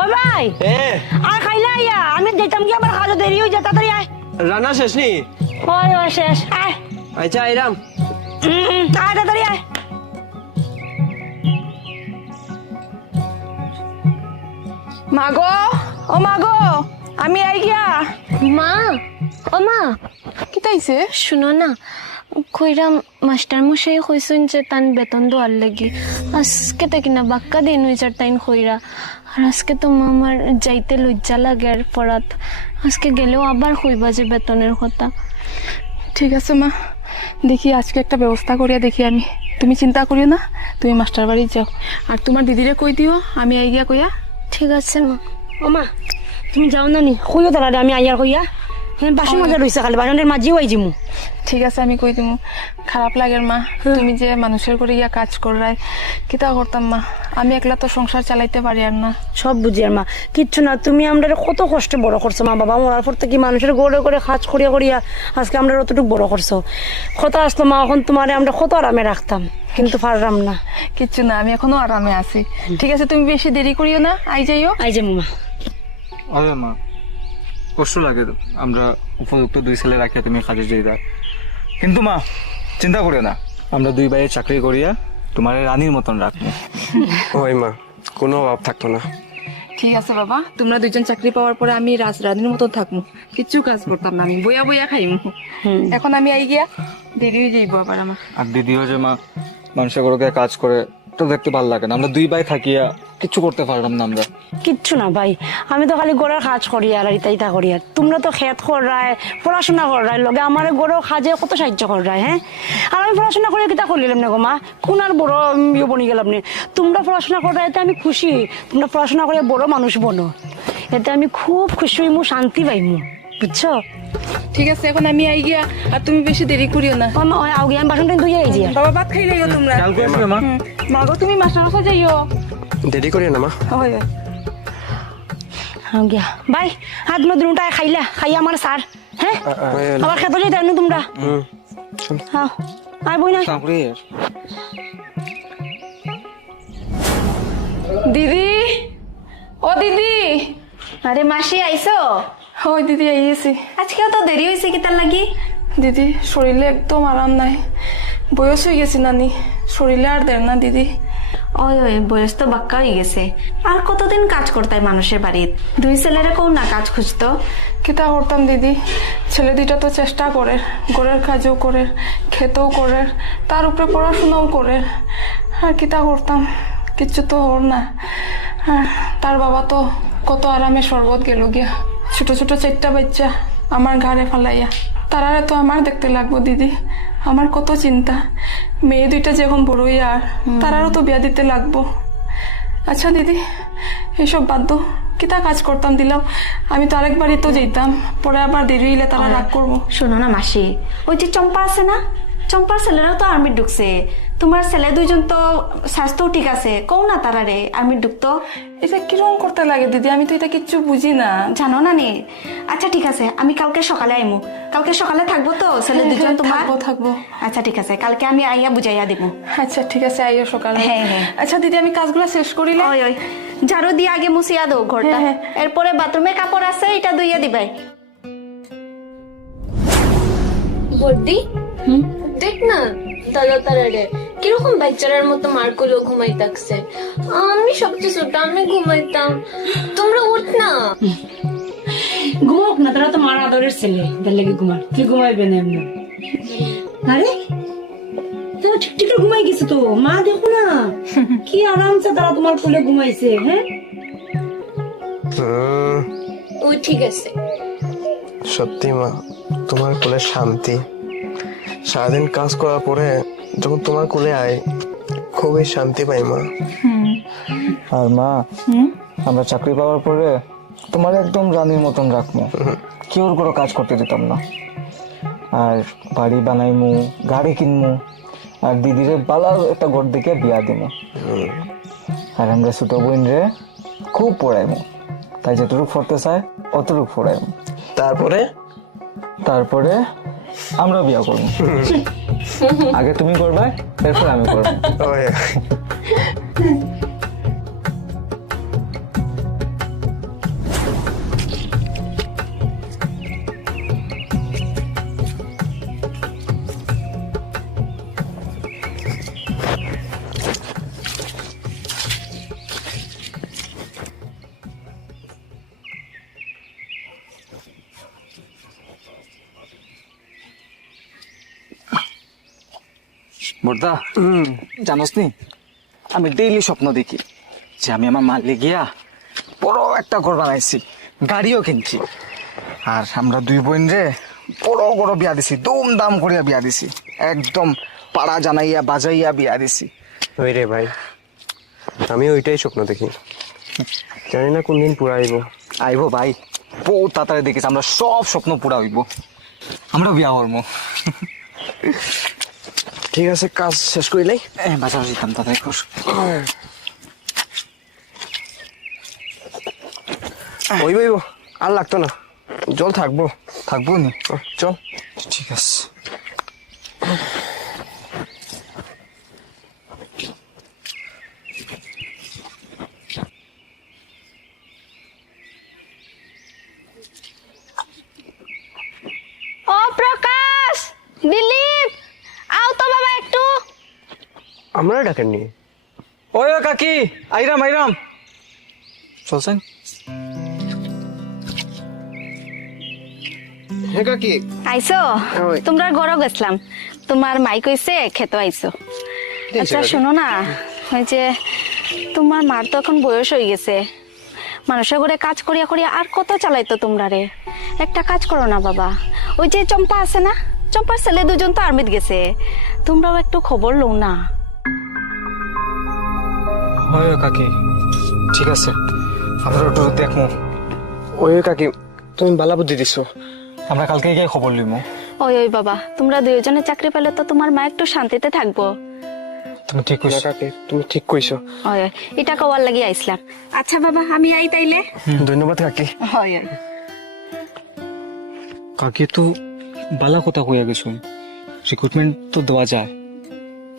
ও ভাই আর খাইলা ইয়া আমি যেতাম কি আবার খাওয়া দেরি হয়ে যায় তাড়াতাড়ি আয়। রান্না শেষ নি? ওই ওই শেষ আয়। আচ্ছা আইরাম। আয় তাড়াতাড়ি আয়। মাগো ও মাগো আমি আই গিয়া। মা ও মা। কি তাইছে শুনো না কইরা মাস্টার মশাই কইছেন যে তান বেতন দেওয়ার লাগি। আজকে তো কিনা বাক্কা দিন হয়ে যার তাইন কইরা। আর আজকে তো মা আমার যাইতে লজ্জা লাগে আর পড়াত। আজকে গেলেও আবার কইবা যে বেতনের কথা। ঠিক আছে মা দেখি আজকে একটা ব্যবস্থা করিয়া দেখি আমি। তুমি চিন্তা করিও না তুমি মাস্টার বাড়ি যাও। আর তোমার দিদিরে কই দিও আমি আই গিয়া কইয়া। ঠিক আছে মা। ও মা তুমি যাও না নি কইও তাড়াতাড়ি আমি আইয়ার কইয়া। বাসন মাজা রইছে খালি বাসনের মাঝিও আই জিমু। ঠিক আছে আমি কই দিমু। খারাপ লাগের মা তুমি যে মানুষের করে ইয়া কাজ করাই কিতা করতাম মা? আমি একলা তো সংসার চালাইতে পারি আর না। সব বুঝি আর মা কিচ্ছু না তুমি আমরা কত কষ্ট বড় করছ মা বাবা। মরার পর থেকে মানুষের গড়ে করে কাজ করিয়া করিয়া আজকে আমরা অতটুকু বড় করছ। কত আসলো মা এখন তোমারে আমরা কত আরামে রাখতাম কিন্তু পারলাম না। কিচ্ছু না আমি এখনও আরামে আছি। ঠিক আছে তুমি বেশি দেরি করিও না আই যাইও। আই যাব মা। আরে মা কষ্ট লাগে। আমরা উপযুক্ত দুই ছেলে রাখিয়া তুমি কাজে যেয়ে দাও। কিন্তু মা চিন্তা করিও না। আমরা দুই ভাইয়ের চাকরি করিয়া তোমার রানীর মতন রাখব। ওই মা কোনো অভাব থাকতো না। ঠিক আছে বাবা তোমরা দুইজন চাকরি পাওয়ার পরে আমি রাজরানীর মতো থাকব। কিচ্ছু কাজ করতাম না আমি বইয়া বইয়া খাইম। এখন আমি আই গিয়া দেরি হয়ে যাইবো আবার আমার। আর দিদিও যে মা মানুষের কাজ করে তো দেখতে ভালো লাগে না। আমরা দুই ভাই থাকিয়া কিচ্ছু করতে পারলাম না আমরা। কিচ্ছু না ভাই। আমি তো খালি গড়ের কাজ করি আর ইতা ইতা করি। আর তোমরা তো খেত করায় পড়াশোনা করায় লগে আমার গড়ের কাজে কত সাহায্য করায় হ্যাঁ? আর আমি পড়াশোনা করে কিতা করলিলাম না গো মা? কোন আর বড় ইয়ে বনি গেলাম নে। তোমরা পড়াশোনা করায় আমি খুশি। তোমরা পড়াশোনা করে বড় মানুষ বনো। এতে আমি খুব খুশি হইমু শান্তি পাই পাইমু। বুঝছ? ঠিক আছে এখন আমি আই গিয়া আর তুমি বেশি দেরি করিও না। ও মা ওই আগে আমি বাসনটা ধুয়ে এই যে বাবা ভাত খাই লাইও তোমরা। মা? মাগো তুমি মাস্টার মশাই যাইও দেরি করি না মা। গিয়া। বাই হাত মধ্যে উল্টায় খাইলা খাইয়া আমার সার হ্যাঁ। আবার খেতে যাই তাই তোমরা হ্যাঁ আয় বই না দিদি ও দিদি। আরে মাসি আইছো ওই দিদি আইয়েছি আজকেও তো দেরি হয়েছে কি তার লাগি? দিদি শরীরে একদম আরাম নাই। বয়স হয়ে গেছে নানি। শরীরে আর দেয় না দিদি। ওই ওই, বয়স তো বাক্কা হয়ে গেছে। আর কতদিন কাজ করতাই মানুষের বাড়িতে? দুই ছেলেরা কোন না কাজ খুঁজতো? কিতা করতাম দিদি? ছেলে দুইটা তো চেষ্টা করে। ঘরের কাজও করে খেতেও করে, তার উপরে পড়াশোনাও করে। আর কিতা করতাম? কিচ্ছু তো হর না। আর তার বাবা তো কত আরামে শরবত গেল গিয়া। ছোট ছোট চারটা বাচ্চা আমার ঘাড়ে ফালাইয়া। তারারে তো আমার দেখতে লাগবো দিদি। আমার কত চিন্তা। মেয়ে দুইটা যেরকম বড়ই আর তারারও তো বিয়া দিতে লাগবো। আচ্ছা দিদি এইসব বাদ দো কিতা কাজ করতাম দিলাম আমি তো আরেকবারই তো যেতাম। পরে আবার দেরি হইলে তারা রাগ করব। শোনো না মাসি। ওই যে চম্পা আছে না? চম্পার ছেলেরাও তো আর্মি ঢুকছে। তোমার ছেলে দুইজন তো স্বাস্থ্যও ঠিক আছে কও না তারা রে আর্মি ঢুকতো এটা কিরম করতে লাগে দিদি? আমি তো এটা কিচ্ছু বুঝি না। জানো না নে আচ্ছা ঠিক আছে আমি কালকে সকালে আইমু। কালকে সকালে থাকব তো ছেলে দুজন তোমার? থাকব থাকব। আচ্ছা ঠিক আছে কালকে আমি আইয়া বুঝাইয়া দিব আচ্ছা ঠিক আছে আইয়া সকালে। হ্যাঁ, হ্যাঁ। আচ্ছা দিদি আমি কাজগুলো শেষ করিলে ওই ওই। ঝাড়ু দিয়ে আগে মুছিয়া দাও ঘরটা। হ্যাঁ, এরপরে বাথরুমে কাপড় আছে এটা ধুইয়া দিবাই। বর্দি? দেখ না দাদা তারারে। কীরকম বাচ্চারার মতো মার করে ঘুমাই থাকছে? আমি সবচেয়ে ছোট আমি ঘুমাইতাম। তোমরা উঠ না। ঘুমাক না তারা তো মার আদরের ছেলে। তার লেগে ঘুমার তুই ঘুমাইবে না এমনি। আরে তারা ঠিক ঠিক ঘুমাই গেছে তো। মা দেখো না। কি আরামসে তারা তোমার কোলে ঘুমাইছে হ্যাঁ? হুম, ও ঠিক আছে। সত্যি মা তোমার কোলে শান্তি। সারাদিন কাজ করার পরে যখন তোমার কোলে আয় খুবই শান্তি পাই মা। আর মা আমরা চাকরি পাওয়ার পরে তোমার একদম রানীর মতন রাখব কেউ কোনো কাজ করতে দিতাম না। আর বাড়ি বানাইমু গাড়ি কিনমু আর দিদিরে বালার একটা ঘর দিকে বিয়া দিমু। আর আমরা ছোট বোন রে খুব পড়াইমু। তাই যতটুকু পড়তে চায় অতটুকু পড়াইমু। তারপরে? তারপরে আমরা বিয়া করব আগে তুমি করবে এরপর আমি করব। বর্দা জানোস নি? আমি ডেইলি স্বপ্ন দেখি যে আমি আমার মালে গিয়া বড় একটা ঘর বানাইছি গাড়িও কিনছি। আর আমরা দুই বোন রে বড় বড় বিয়া দিছি দুম দাম করিয়া বিয়া দিছি। একদম পাড়া জানাইয়া বাজাইয়া বিয়া দিছি। ওই রে ভাই আমি ওইটাই স্বপ্ন দেখি। জানি না কোন দিন পুরা আইব আইবো ভাই বহু তাড়াতাড়ি দেখিস আমরা সব স্বপ্ন পুরা হইব। আমরা বিয়া করব। ঠিক আছে কাজ শেষ করিলাই বাজার যেতাম তাড়াতাড়ি কর ওই বইব আর লাগতো না। জল থাকব। থাকব নি? চল। ঠিক আছে। ও প্রকাশ! দিলীপ আও তো বাবা একটু আমরা ডাকেননি ওই ও কাকি আইরাম আইরাম। চলছেন হ্যাঁ কাকি। আইসো? তোমরা গড় গেছিলাম। তোমার মাই কইছে খেতে আইসো। আচ্ছা শোনো না ওই যে তোমার মার তো এখন বয়স হয়ে গেছে। মানুষের ঘরে কাজ করিয়া করিয়া আর কত চালাইতো তোমরা রে? একটা কাজ করো না বাবা। ওই যে চম্পা আছে না? চম্পার ছেলে দুজন তো আর্মিত গেছে। তোমরাও একটু খবর লও না। ওই কাকি ঠিক আছে। আমরা ওটা দেখব ওই কাকি তুমি বালা বুদ্ধি দিছো। আমরা কালকে গিয়ে খবর লিমু। ওই ওই বাবা তোমরা দুজনে চাকরি পেলে তো তোমার মা একটু শান্তিতে থাকব। তুমি ঠিক কইছো। কাকি তুমি ঠিক কইছো। ওই ওই, এটা কওয়ার লাগি আইসলাম। আচ্ছা বাবা আমি আই তাইলে। ধন্যবাদ কাকি। হয় ওই। কাকি তো বালা কথা কইয়া গেছুন রিক্রুটমেন্ট তো দেওয়া যায়।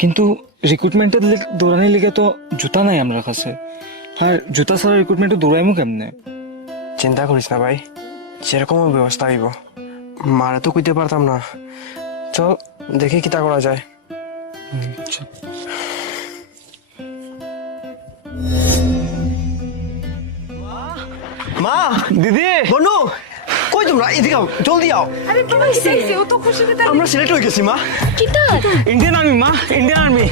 কিন্তু রিক্রুটমেন্টের দৌড়ানির লিগে তো জুতা নাই আমার কাছে। আর জুতা ছাড়া রিক্রুটমেন্টে দৌড়াইমু কেমনে? চিন্তা করিস না ভাই সেরকম ব্যবস্থা হইব। মারা তো কইতে পারতাম না। চল দেখি কিতা করা যায়। মা দিদি! বনু! কই তোমরা এদিকে আও জলদি আও। আরে কি হইছে ও তো খুশিতে তার আমরা সিলেক্ট হয়ে গেছি মা। ইন্ডিয়ান আর্মি মা ইন্ডিয়ান আর্মি।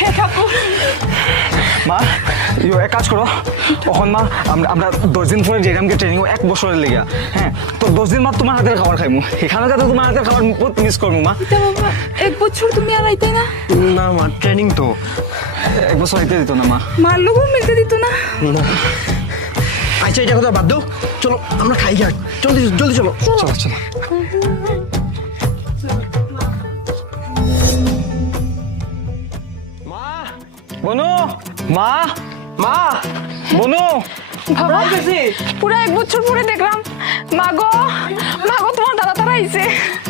হে ঠাকুর। মা ইয়ো এক কাজ করো। তখন মা আমরা আমরা দশ দিন পরে যেরামকে ট্রেনিং এক বছরের লেগে হ্যাঁ? তো দশ দিন মা তোমার হাতের খাবার খাইমু। এখানে যাতে তোমার হাতের খাবার বহুত মিস করব মা। এক বছর তুমি আর আইতে না? না মা ট্রেনিং তো। এক বছর আইতে দিত না মা। মার লোকও মিলতে দিত না? না। আচ্ছা এটা কথা বাদ দাও। চলো আমরা খাই যাই। জলদি জলদি চলো। চলো চলো মা। বনু মা। মা। বনু। বাবা। পুরা এক বছর পরে দেখলাম। মাগো মাগো তোমার দাদা তারা আইছে।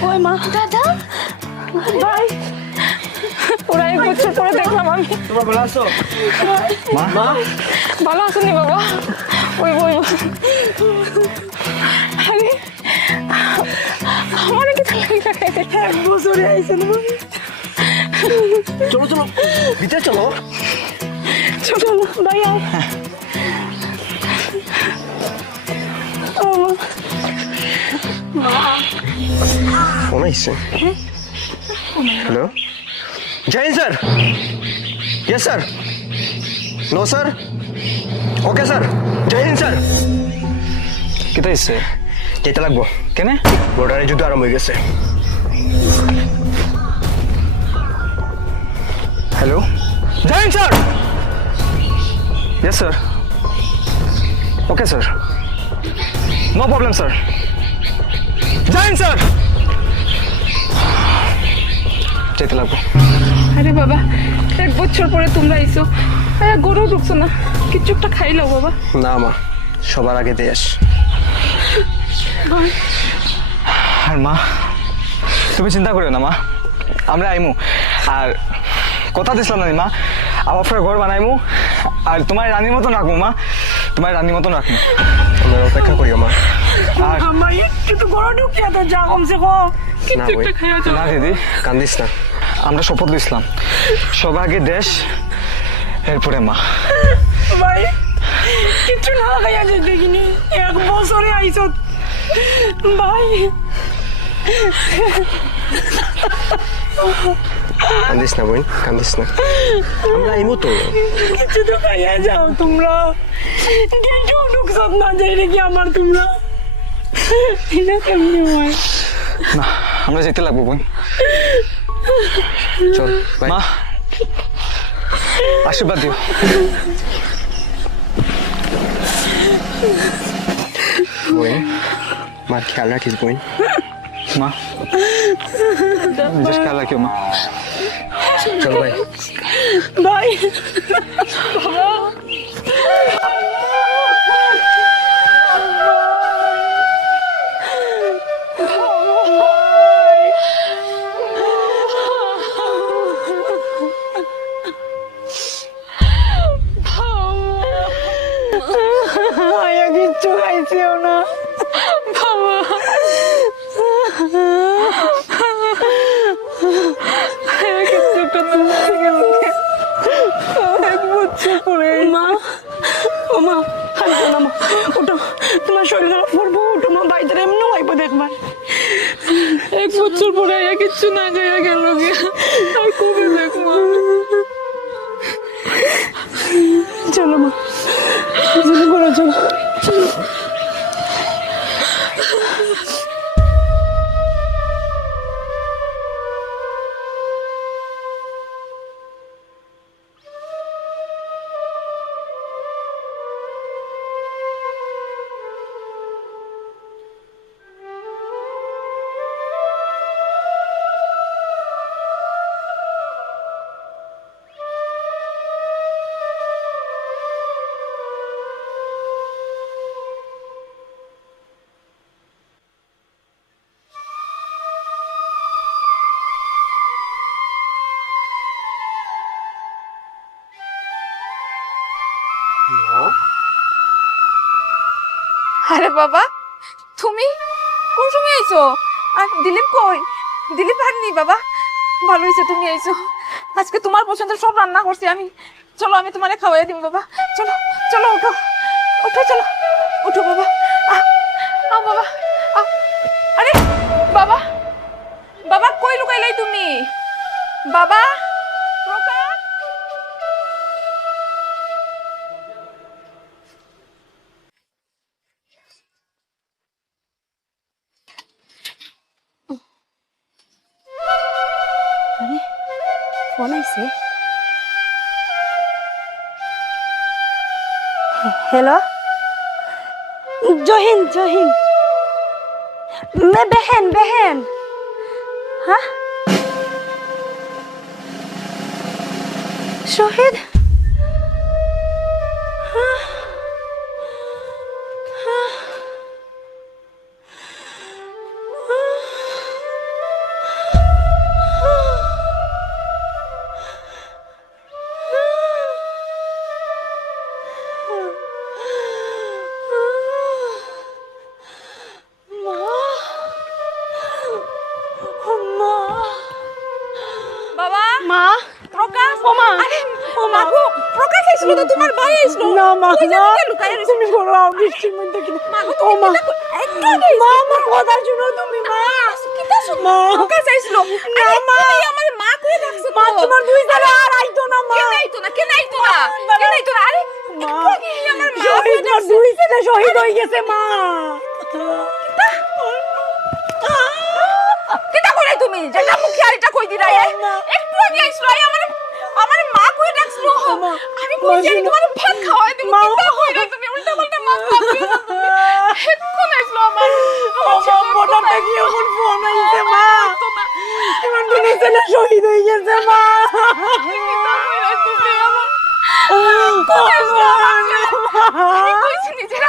ওই মা। দাদা? ভাই পুরা এক বছর পরে দেখলাম আমি। তোমরা ভালো আছো? মা। মা। ভালো আছেনি বাবা? ওই বই আরে আমার কি লাগে এক বছরে আইছে না চলো চলো ভিতরে চলো চলো ভাই আয় ও ফোন আইসে হ্যালো জয় Hind sir yes sir no sir okay sir জয় হিন্দ স্যার কেটে এসছে যেতে লাগবো কেনে বর্ডারে যুদ্ধ আরম্ভ হয়ে গেছে hello join sir yes sir okay sir no problem sir join sir যেতে লাগবো আরে বাবা এক বছর পরে তোমরা আরে গরু ঢুকছো না। কিচ্ছু একটা খাইলো বাবা। না মা সবার আগে দেশ আর মা তুমি চিন্তা করিও না মা আমরা আইমু। আর কথা দিছিলাম না মা আবার ফের ঘর বানাইমু আর তোমার রানীর মতন রাখব মা তোমার রানীর মতন রাখব আমরা অপেক্ষা করিও মা। আর কিন্তু গরু ঢুকিয়া তো যা কমছে কো। না একটা না দিদি। কান্দিস না। আমরা শপথ দিছিলাম। সবার আগে দেশ এরপরে মা। ভাই কিচ্ছু না খাইয়া যে দেখিনি। এক বছরে আইছো। ভাই। কান্দিস না বোন কান্দিস না। আমরা আইমু তো। কিছু তো খাইয়া যাও তোমরা। কিছু নুকসান না যাই রেখে আমার তোমরা। এটা কেমনি হয়? না আমরা যেতে লাগবো বোন। চল মা। আশীর্বাদ দিও। বোন মার খেয়াল রাখিস বোন মা নিজের খেয়াল রাখিও মা চল ভাই ভাই চলো মা। বাবা? তুমি? কোন সময় আইছো? আর দিলীপ কই? দিলীপ হারনি বাবা। ভালো হয়েছে, তুমি আইছো। আজকে তোমার পছন্দের সব রান্না করছি আমি। চলো, আমি তোমারে খাওয়াই দিম বাবা। চলো চলো, উঠো। উঠো, চলো। উঠো বাবা। আহ বাবা। আরে, বাবা। বাবা, কই লুকাইলাই তুমি? বাবা? से। हेलो जोहिन जोहिन मैं बहन बहन। हाँ? शोहिद বৃষ্টির মধ্যে কি মাগো ও তুমি মা মা আমার কথা শুনো তুমি মা। কিতা শুন প্রকাশ আইছিল না মা আমার মা কই রাখছো মা তোমার দুই জায়গা আর আইতো না মা। কে নাইতো না কে নাইতো না? কে নাইতো না? আরে মা। আমার মা তোমার দুই ছেলে শহীদ হয়ে গেছে মা। কিতা? করে তুমি? যেটা মুখে আরেকটা কই দিলা এ? একটু আগে আইছিল আই আমার আমার মা কই রাখছিল। মা, আমি কই জানি। তোমার ভাত খাওয়াই দিব। মা, কিতা কইরা তুমি? উল্টা মা এখন আইছিল আমার আমার মোটাটা কি এখন ফোন আইছে মা তোমার দুই ছেলে শহীদ হয়ে গেছে মা কইছি নিজের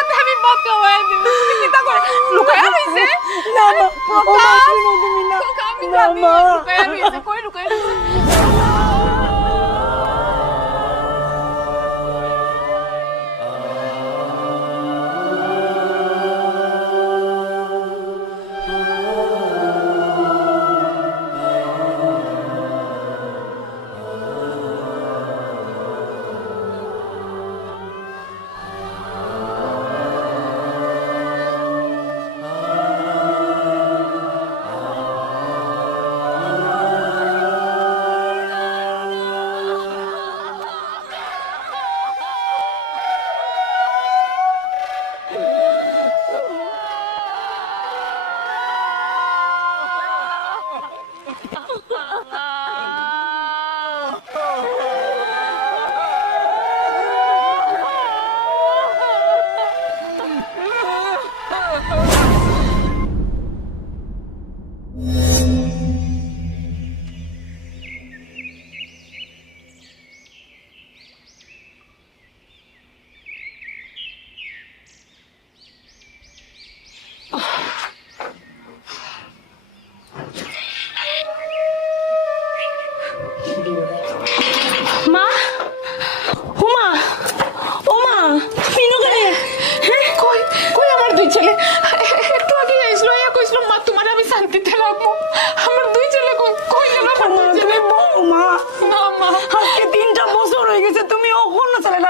তুমি না আমি না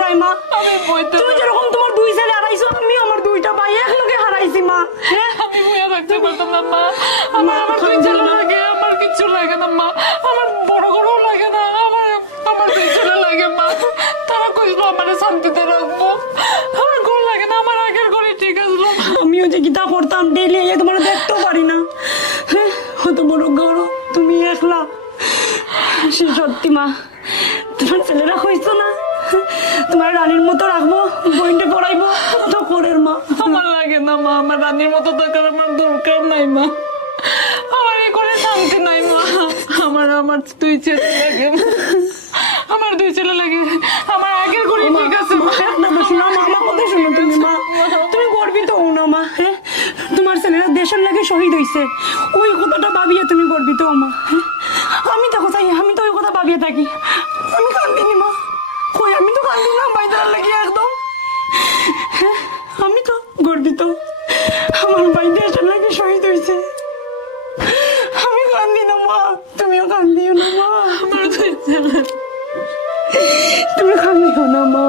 জানি মা। লুকায়া রইছে কই লুকায়া রইছে যায় মা তুমি যেরকম তোমার দুই ছেলে হারাইছো আমি আমার দুইটা ভাই একলগে হারাইছি মা। হ্যাঁ আমি বইয়া থাকতে পারতাম না মা। আমার আমার দুই ছেলে লাগে আমার কিচ্ছু লাগে না মা। আমার বড় বড় লাগে না আমার আমার দুই ছেলে লাগে মা। তারা কইলো আমার শান্তিতে রাখব। আমার ঘর লাগে না আমার আগের ঘরে ঠিক আসলো আমিও যে গীতা করতাম ডেইলি এই তোমার দেখতেও পারি না। হ্যাঁ, অত বড় গড় তুমি একলা। সত্যি মা। তোমার ছেলেরা হইতো না। তোমার রানীর মতো রাখব বইনটা পড়াইবো তো করের মা। আমার লাগে না মা আমার রানীর মতো থাকার আমার দরকার নাই মা। আমার এই করে শান্তি নাই মা। আমার আমার দুই ছেলে লাগে আমার দুই ছেলে লাগে। আমার আগের ঘরে ঠিক আছে মা। না শোনো মা আমার কথা শোনো তুমি মা। তুমি গর্বিত হও না মা হ্যাঁ? তোমার ছেলেরা দেশের লাগে শহীদ হইছে। ওই কথাটা ভাবিয়ে তুমি গর্বিত হও মা হ্যাঁ? আমি তো কোথায় আমি তো ওই কথা ভাবিয়ে থাকি। আমি কান্দিনি মা। কই আমি তো কান্দি না বাইদার লাগে একদম। হ্যাঁ, আমি তো গর্বিত। আমার ভাই দেশের লাগে শহীদ হয়েছে আমি কান্দি না মা তুমিও কান্দিও না মা। আমার তুমি কান্দিও না মা।